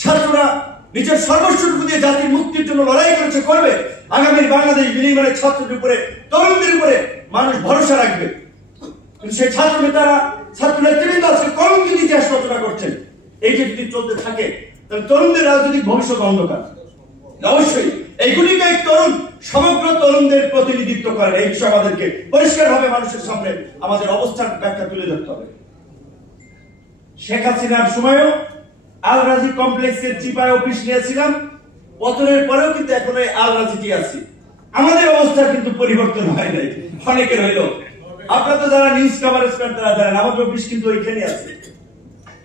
ছাত্ররা নিজের সর্বস্বটুকু দিয়ে জাতির মুক্তির জন্য লড়াই করেছে, করবে। আগামী বাংলাদেশ বিনির্মাণের ছাত্রদের উপরে, তরুণদের উপরে মানুষ ভরসা রাখবে। কিন্তু সেই ছাত্র নেতারা, ছাত্র নেতৃবৃন্দ আজকে কলঙ্কিত ইতিহাস রচনা করছেন। এই যে যদি চলতে থাকে তাহলে তরুণদের রাজনৈতিক ভবিষ্যৎ অন্ধকার। অবশ্যই এইগুলিকে তরুণ, সমগ্র তরুণদের প্রতিনিধিত্ব করেন। এই বিষয়ে আমাদেরকে পরিষ্কারভাবে মানুষের সামনে আমাদের অবস্থান ব্যাখ্যা তুলে ধরতে হবে। শেখ হাসিনার সময়ও আল রাজি কমপ্লেক্সের চিপায় অফিস নিয়েছিলাম, পতনের পরেও কিন্তু এখন আল রাজিতে আছি। আমাদের অবস্থা কিন্তু পরিবর্তন হয় নাই, অনেকের হইল। আপনারা তো যারা নিউজ কভারেজ করেন তারা জানেন আমাদের অফিস কিন্তু ওইখানে আছে।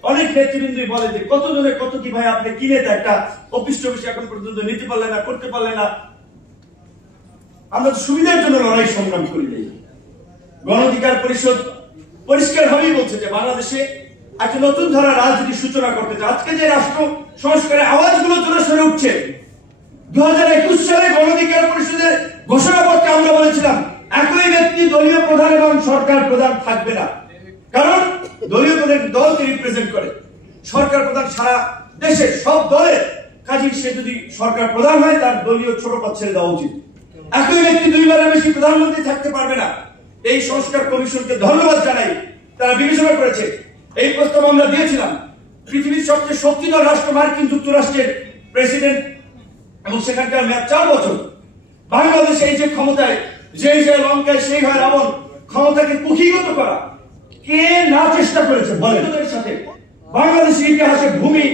অনেক নেতৃবৃন্দই বলে যে কতজনে কত কি ভাই আপনি কিনে একটা অফিস টফিস এখন পর্যন্ত নিতে পারলেন না, করতে পারলেন না। আমরা তো সুবিধার জন্য লড়াই সংগ্রাম করি নাই। গণ অধিকার পরিষদ পরিষ্কার ভাবেই বলছে যে বাংলাদেশে একটা নতুন ধারা রাজনীতির সূচনা করতে চায়। আজকে যে রাষ্ট্র সংস্কারের আওয়াজগুলো জোরে সরে উঠছে, 2021 সালে গণ অধিকার পরিষদের ঘোষণাপত্রে আমরা বলেছিলাম একই ব্যক্তি দলীয় প্রধান এবং সরকার প্রধান থাকবে না, কারণ দলীয় দলকে রিপ্রেজেন্ট করে। সরকার প্রধান সারা দেশের সব দলের কাজে, সে যদি সরকার প্রধান হয় তার দলীয় ছোট পদ ছেড়ে দেওয়া উচিত। একই ব্যক্তি দুইবারের বেশি প্রধানমন্ত্রী থাকতে পারবে না। এই সংস্কার কমিশনকে ধন্যবাদ জানাই, তারা বিবেচনা করেছে। এই প্রস্তাব আমরা দিয়েছিলাম। পৃথিবীর সবচেয়ে শক্তিধর রাষ্ট্র মার্কিন যুক্তরাষ্ট্রের প্রেসিডেন্ট এবং সেখানকার মেয়াদ 4 বছর। বাংলাদেশে এই যে ক্ষমতায়, যে লঙ্কায় সেই হয় রাবণ, ক্ষমতাকে কুক্ষিগত করা কে না চেষ্টা করেছে বলেন? সাথে বাংলাদেশের ইতিহাসে ভূমি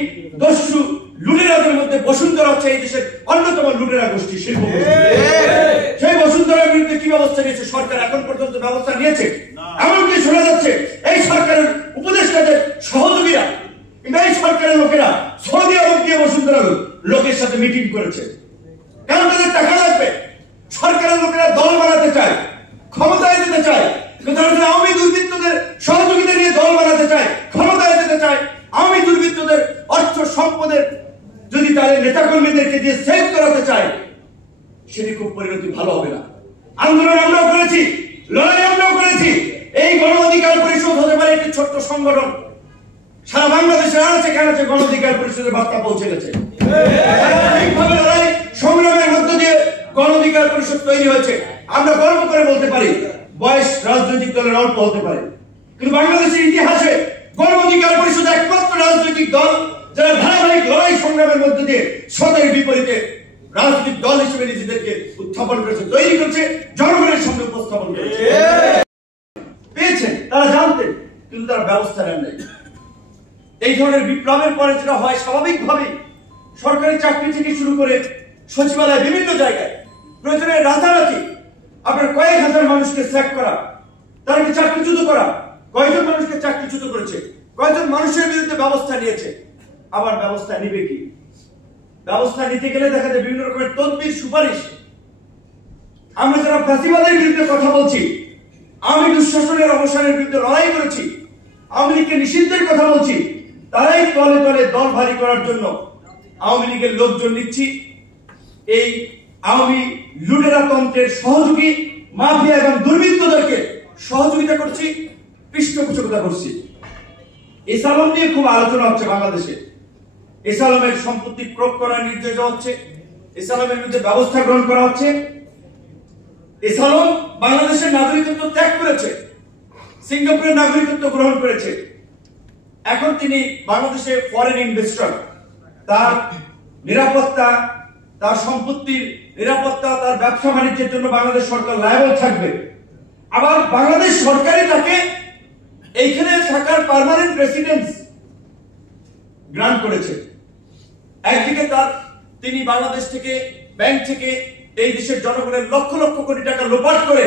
দস্যু লুটেরাদের মধ্যে বসুন্ধরা হচ্ছে এই দেশের অন্যতম লুটেরা গোষ্ঠী, শিল্প। সেই বসুন্ধরার বিরুদ্ধে কি ব্যবস্থা নিয়েছে সরকার? এখন পর্যন্ত ব্যবস্থা নিয়েছে? এমনকি শোনা যাচ্ছে এই সরকারের উপদেষ্টাদের সহযোগীরা কিংবা এই সরকারের লোকেরা সৌদি আরব দিয়ে বসুন্ধরার লোকের সাথে মিটিং করেছে। কেন? তাদের টাকা লাগবে। সরকারের লোকেরা দল বানাতে চায়, ক্ষমতায় যেতে চায়। আওয়ামী দুর্বৃত্তদের সহযোগিতা নিয়ে দল বানাতে চায়, ক্ষমতায় যেতে চায়। আওয়ামী দুর্বৃত্তদের অর্থ সম্পদের যদি তাদের নেতাকর্মীদেরকে দিয়ে সেভ করাতে চায়, সেটি খুব পরিণতি ভালো হবে না। আন্দোলন আমরাও করেছি, লড়াই আমরাও করেছি। এই গণ অধিকার পরিষদ হতে পারে একটি ছোট্ট সংগঠন, সারা বাংলাদেশে আনাচে কানাচে গণ অধিকার পরিষদের বার্তা পৌঁছে গেছে। লড়াই সংগ্রামের মধ্য দিয়ে গণ অধিকার পরিষদ তৈরি হয়েছে। আমরা গর্ব করে বলতে পারি বয়স রাজনৈতিক দলের অল্প হতে পারে, কিন্তু বাংলাদেশের ইতিহাসে গণ অধিকার পরিষদ একমাত্র রাজনৈতিক দল যারা ধারাবাহিক লড়াই সংগ্রামের মধ্য দিয়ে সতের বিপরীতে রাজনৈতিক দল হিসেবে নিজেদেরকে উত্থাপন করেছে, তৈরি করেছে, জনগণের সামনে উপস্থাপন করেছে। পেয়েছেন, তারা জানতেন, কিন্তু তারা ব্যবস্থা নেন নাই। এই ধরনের বিপ্লবের পরে যেটা হয় স্বাভাবিকভাবেই সরকারি চাকরি থেকে শুরু করে সচিবালয় বিভিন্ন জায়গায় প্রয়োজনে রাতারাতি আপনার কয়েক হাজার মানুষকে স্যাক করা, তাদেরকে চাকরিচ্যুত করা। কয়জন মানুষকে চাকরিচ্যুত করেছে, কয়জন মানুষের বিরুদ্ধে ব্যবস্থা নিয়েছে। আবার ব্যবস্থা নিবে কি? ব্যবস্থা নিতে গেলে দেখা যায় বিভিন্ন রকমের তদবির, সুপারিশ। আমরা যারা ফ্যাসিবাদের বিরুদ্ধে কথা বলছি, আওয়ামী দুঃশাসনের অবসানের বিরুদ্ধে লড়াই করেছি, আওয়ামী লীগকে নিষিদ্ধের কথা বলছি, তারাই তলে তলে দল ভারী করার জন্য আওয়ামী লীগের লোকজন নিচ্ছি। এই আওয়ামী লুটেরা তন্ত্রের সহযোগী মাফিয়া এবং দুর্বৃত্তদেরকে সহযোগিতা করছি, পৃষ্ঠপোষকতা করছি। এসালম নিয়ে খুব আলোচনা হচ্ছে বাংলাদেশে। এসালমের সম্পত্তি প্রয়োগ করার নির্দেশ দেওয়া হচ্ছে, এসালমের বিরুদ্ধে ব্যবস্থা গ্রহণ করা হচ্ছে। এসালম বাংলাদেশের নাগরিকত্ব ত্যাগ করেছে, সিঙ্গাপুরের নাগরিকত্ব গ্রহণ করেছে। এখন তিনি বাংলাদেশে ফরেন ইনভেস্টর। তার নিরাপত্তা, তার সম্পত্তির নিরাপত্তা, তার ব্যবসা বাণিজ্যের জন্য বাংলাদেশ সরকার লায়াবল থাকবে। আবার বাংলাদেশ সরকারই তাকে এইখানে থাকার পার্মানেন্ট রেসিডেন্স গ্রান্ট করেছে। একদিকে তিনি বাংলাদেশ থেকে, ব্যাংক থেকে এই দেশের জনগণের লক্ষ লক্ষ কোটি টাকা লোপাট করে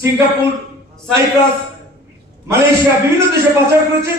সিঙ্গাপুর, সাইপ্রাস, মালয়েশিয়া বিভিন্ন দেশে পাচার করেছে।